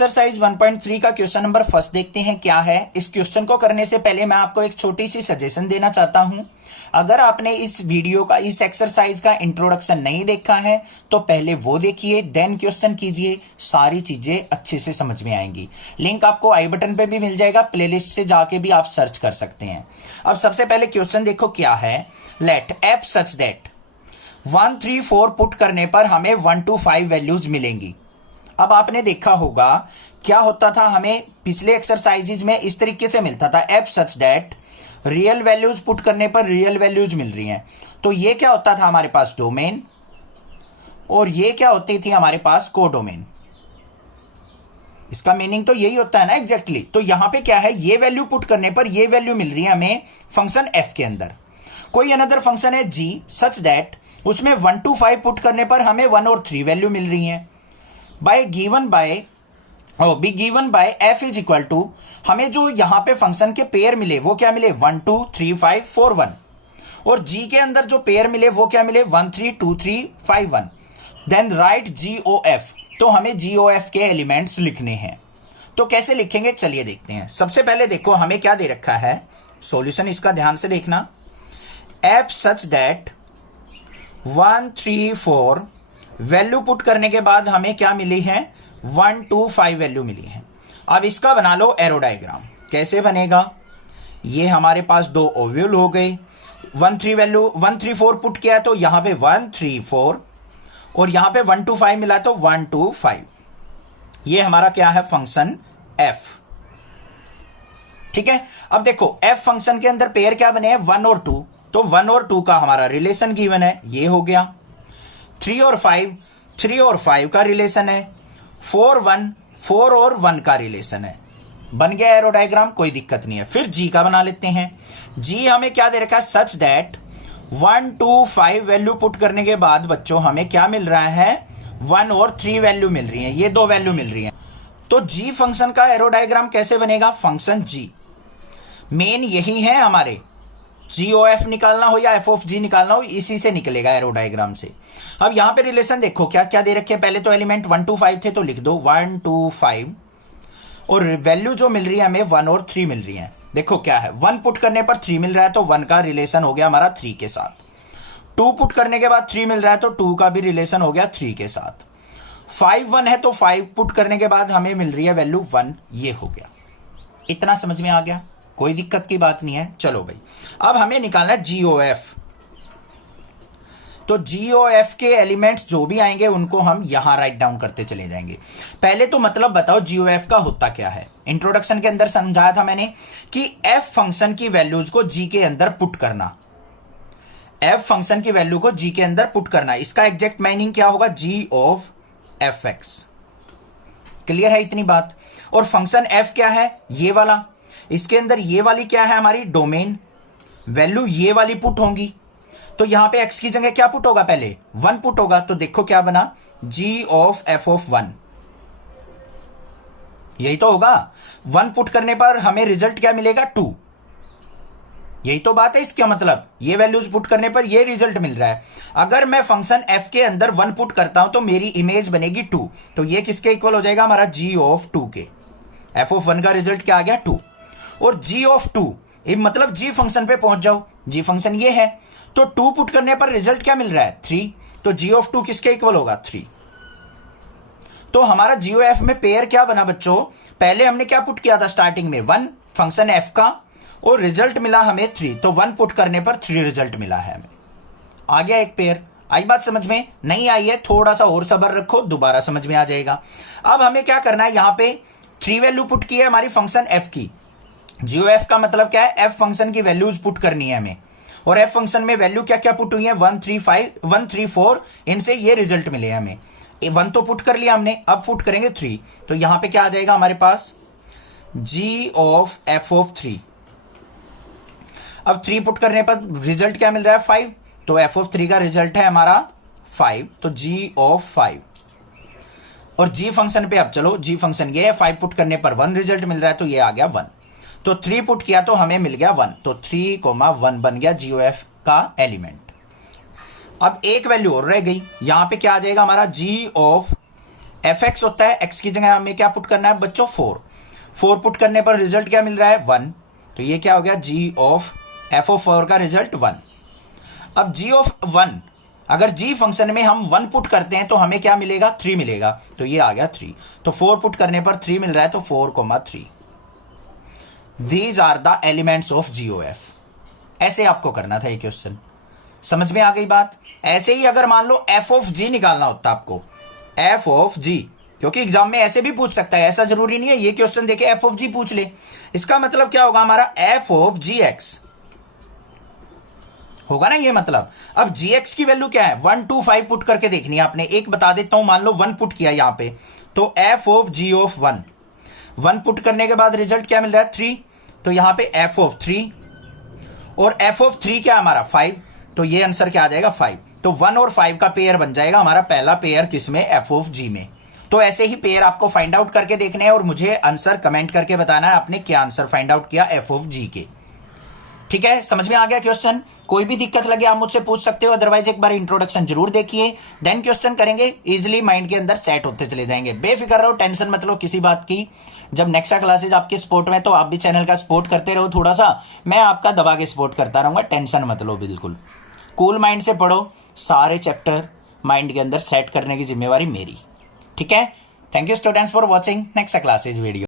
Exercise 1.3 का question number first देखते हैं क्या है। इस क्वेश्चन को करने से पहले मैं आपको एक छोटी सी सजेशन देना चाहता हूं। अगर आपने इस वीडियो का, इस एक्सरसाइज का इंट्रोडक्शन नहीं देखा है तो पहले वो देखिए, देन क्वेश्चन कीजिए, सारी चीजें अच्छे से समझ में आएंगी। लिंक आपको आई बटन पे भी मिल जाएगा, प्लेलिस्ट से जाके भी आप सर्च कर सकते हैं। अब सबसे पहले क्वेश्चन देखो क्या है। Let F such that 1 3 4 put करने पर हमें 1 to 5 वैल्यूज मिलेंगी। अब आपने देखा होगा क्या होता था, हमें पिछले एक्सरसाइजेज में इस तरीके से मिलता था F such that real values put करने पर रियल वैल्यूज मिल रही हैं। तो ये क्या होता था हमारे पास डोमेन, और ये क्या होती थी हमारे पास कोडोमेन। इसका मीनिंग तो यही होता है ना एग्जैक्टली। तो यहां पे क्या है, ये वैल्यू पुट करने पर ये वैल्यू मिल रही है हमें फंक्शन एफ के अंदर। कोई अनदर फंक्शन है जी सच दैट, उसमें 1 to 5 पुट करने पर हमें 1 और 3 वैल्यू मिल रही है। Be given by F is equal to, हमें जो यहां पे फंक्शन के पेयर मिले वो क्या मिले 1 2 3 5 4 1, और जी के अंदर जो पेयर मिले वो क्या मिले 1 3 2 3 5 1। देन राइट जी ओ एफ, तो हमें जी ओ एफ के एलिमेंट्स लिखने हैं। तो कैसे लिखेंगे चलिए देखते हैं। सबसे पहले देखो हमें क्या दे रखा है, सॉल्यूशन इसका ध्यान से देखना। F such that 1 3 4 value put करने के बाद हमें क्या मिली है 1 to 5 वैल्यू मिली है। अब इसका बना लो एरो डायग्राम। कैसे बनेगा, ये हमारे पास दो ओव्यूल हो गए। 1 3 4 पुट किया तो यहां पे 1 3 4, और यहां पे 1 to 5 मिला तो 1 to 5। ये हमारा क्या है फंक्शन एफ। ठीक है, अब देखो एफ फंक्शन के अंदर पेयर क्या बने हैं 1 और 2, तो 1 और 2 का हमारा रिलेशन गिवन है, ये हो गया। 3 और 5 का रिलेशन है। 4 और 1 का रिलेशन है। बन गया एरो डायग्राम, कोई दिक्कत नहीं है। फिर जी का बना लेते हैं। जी हमें क्या दे रखा है सच दैट 1 to 5 वैल्यू पुट करने के बाद बच्चों हमें क्या मिल रहा है 1 और 3 वैल्यू मिल रही है, ये दो वैल्यू मिल रही है। तो जी फंक्शन का एरो डायग्राम कैसे बनेगा, फंक्शन जी मेन यही है हमारे, जी ओ एफ निकालना हो या एफ ऑफ जी निकालना हो, इसी से निकलेगा एरो डायग्राम से। अब यहां पे रिलेशन देखो क्या क्या दे रखे हैं। पहले तो एलिमेंट 1 to 5 थे तो लिख दो 1 to 5, और वैल्यू जो मिल रही है हमें 1 और 3 मिल रही है। देखो क्या है 1 पुट करने पर 3 मिल रहा है तो 1 का रिलेशन हो गया हमारा 3 के साथ। 2 पुट करने के बाद 3 मिल रहा है तो 2 का भी रिलेशन हो गया 3 के साथ। 5 1 है तो 5 पुट करने के बाद हमें मिल रही है वैल्यू 1, ये हो गया। इतना समझ में आ गया, कोई दिक्कत की बात नहीं है। चलो भाई, अब हमें निकालना है जीओएफ। तो जीओएफ के एलिमेंट्स जो भी आएंगे उनको हम यहां राइट डाउन करते चले जाएंगे। पहले तो मतलब बताओ जीओएफ का होता क्या है। इंट्रोडक्शन के अंदर समझाया था मैंने कि एफ फंक्शन की वैल्यूज को जी के अंदर पुट करना। एफ फंक्शन की वैल्यू को जी के अंदर पुट करना, इसका एग्जैक्ट मीनिंग क्या होगा, जी ऑफ एफ एक्स। क्लियर है इतनी बात। और फंक्शन एफ क्या है, ये वाला, इसके अंदर ये वाली क्या है हमारी डोमेन, वैल्यू ये वाली पुट होंगी। तो यहां पे x की जगह क्या पुट होगा, पहले 1 पुट होगा। तो देखो क्या बना, g ऑफ f ऑफ 1, यही तो होगा। 1 पुट करने पर हमें रिजल्ट क्या मिलेगा 2, यही तो बात है। इसका मतलब ये वैल्यूज पुट करने पर ये रिजल्ट मिल रहा है। अगर मैं फंक्शन f के अंदर 1 पुट करता हूं तो मेरी इमेज बनेगी 2, तो ये किसके इक्वल हो जाएगा हमारा g ऑफ 2 के। f ऑफ 1 का रिजल्ट क्या आ गया 2, और g ऑफ 2 मतलब g फंक्शन पे पहुंच जाओ, g फंक्शन ये है। तो 2 पुट करने पर रिजल्ट क्या मिल रहा है 3, तो g ऑफ 2 किसके इक्वल होगा 3। तो हमारा GOF में पेयर क्या बना बच्चों, पहले हमने क्या पुट किया था स्टार्टिंग में 1 फंक्शन f का, और रिजल्ट मिला हमें 3, तो 1 पुट करने पर 3 रिजल्ट मिला है हमें। आ गया एक पेयर। आई बात समझ में, नहीं आई है थोड़ा सा और सब्र रखो, दोबारा समझ में आ जाएगा। अब हमें क्या करना है, यहां पे 3 वैल्यू पुट की है हमारी फंक्शन f की। जीओएफ का मतलब क्या है, एफ फंक्शन की वैल्यूज पुट करनी है हमें, और एफ फंक्शन में वैल्यू क्या क्या पुट हुई है 1 3 4, इनसे ये रिजल्ट मिले हमें। 1 तो पुट कर लिया हमने, अब पुट करेंगे 3, तो यहां पे क्या आ जाएगा हमारे पास जी ऑफ एफ ऑफ 3। अब 3 पुट करने पर रिजल्ट क्या मिल रहा है 5, तो एफ ऑफ 3 का रिजल्ट है हमारा 5, तो जी ऑफ 5। और जी फंक्शन पे अब चलो, जी फंक्शन ये है, 5 पुट करने पर 1 रिजल्ट मिल रहा है, तो ये आ गया 1। तो 3 पुट किया तो हमें मिल गया 1, तो 3,1 बन गया जीओएफ का एलिमेंट। अब एक वैल्यू और रह गई, यहां पे क्या आ जाएगा हमारा g ऑफ एफ एक्स होता है, एक्स की जगह हमें क्या पुट करना है बच्चों 4 पुट करने पर रिजल्ट क्या मिल रहा है 1, तो ये क्या हो गया जी ऑफ एफ ऑफ 4 का रिजल्ट 1। अब जी ऑफ 1, अगर जी फंक्शन में हम 1 पुट करते हैं तो हमें क्या मिलेगा 3 मिलेगा, तो ये आ गया 3। तो 4 पुट करने पर 3 मिल रहा है, तो 4,3। These are the elements of G O F. ऐसे आपको करना था ये क्वेश्चन, समझ में आ गई बात। ऐसे ही अगर मान लो एफ ऑफ जी निकालना होता आपको, एफ ऑफ जी, क्योंकि एग्जाम में ऐसे भी पूछ सकता है, ऐसा जरूरी नहीं है ये क्वेश्चन देके एफ ऑफ जी पूछ ले। इसका मतलब क्या होगा हमारा एफ ऑफ जी एक्स होगा ना ये मतलब। अब जी एक्स की वैल्यू क्या है 1 2 5 पुट करके देखनी है आपने। एक बता देता हूं, मान लो 1 पुट किया यहां पे, तो F of G of 1 put करने के बाद रिजल्ट क्या मिल रहा है 3, तो यहां पे एफ ऑफ 3, और एफ ऑफ 3 क्या हमारा 5, तो ये आंसर क्या आ जाएगा 5। तो 1 और 5 का पेयर बन जाएगा हमारा पहला पेयर किसमें एफ ऑफ जी में। तो ऐसे ही पेयर आपको फाइंड आउट करके देखने हैं और मुझे आंसर कमेंट करके बताना है आपने क्या आंसर फाइंड आउट किया एफ ऑफ जी के। ठीक है, समझ में आ गया क्वेश्चन। कोई भी दिक्कत लगे आप मुझसे पूछ सकते हो, अदरवाइज एक बार इंट्रोडक्शन जरूर देखिए, देन क्वेश्चन करेंगे, इजिली माइंड के अंदर सेट होते चले जाएंगे। बेफिक्र रहो, टेंशन मत लो किसी बात की। जब नेक्स्ट क्लासेज आपके सपोर्ट में, तो आप भी चैनल का सपोर्ट करते रहो थोड़ा सा, मैं आपका दबा के सपोर्ट करता रहूंगा, टेंशन मत लो बिल्कुल। कूल माइंड से पढ़ो, सारे चैप्टर माइंड के अंदर सेट करने की जिम्मेवारी मेरी। ठीक है, thank you students for watching next classes video.